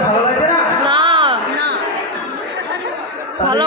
ভালো লাগছে না? না না। ভালো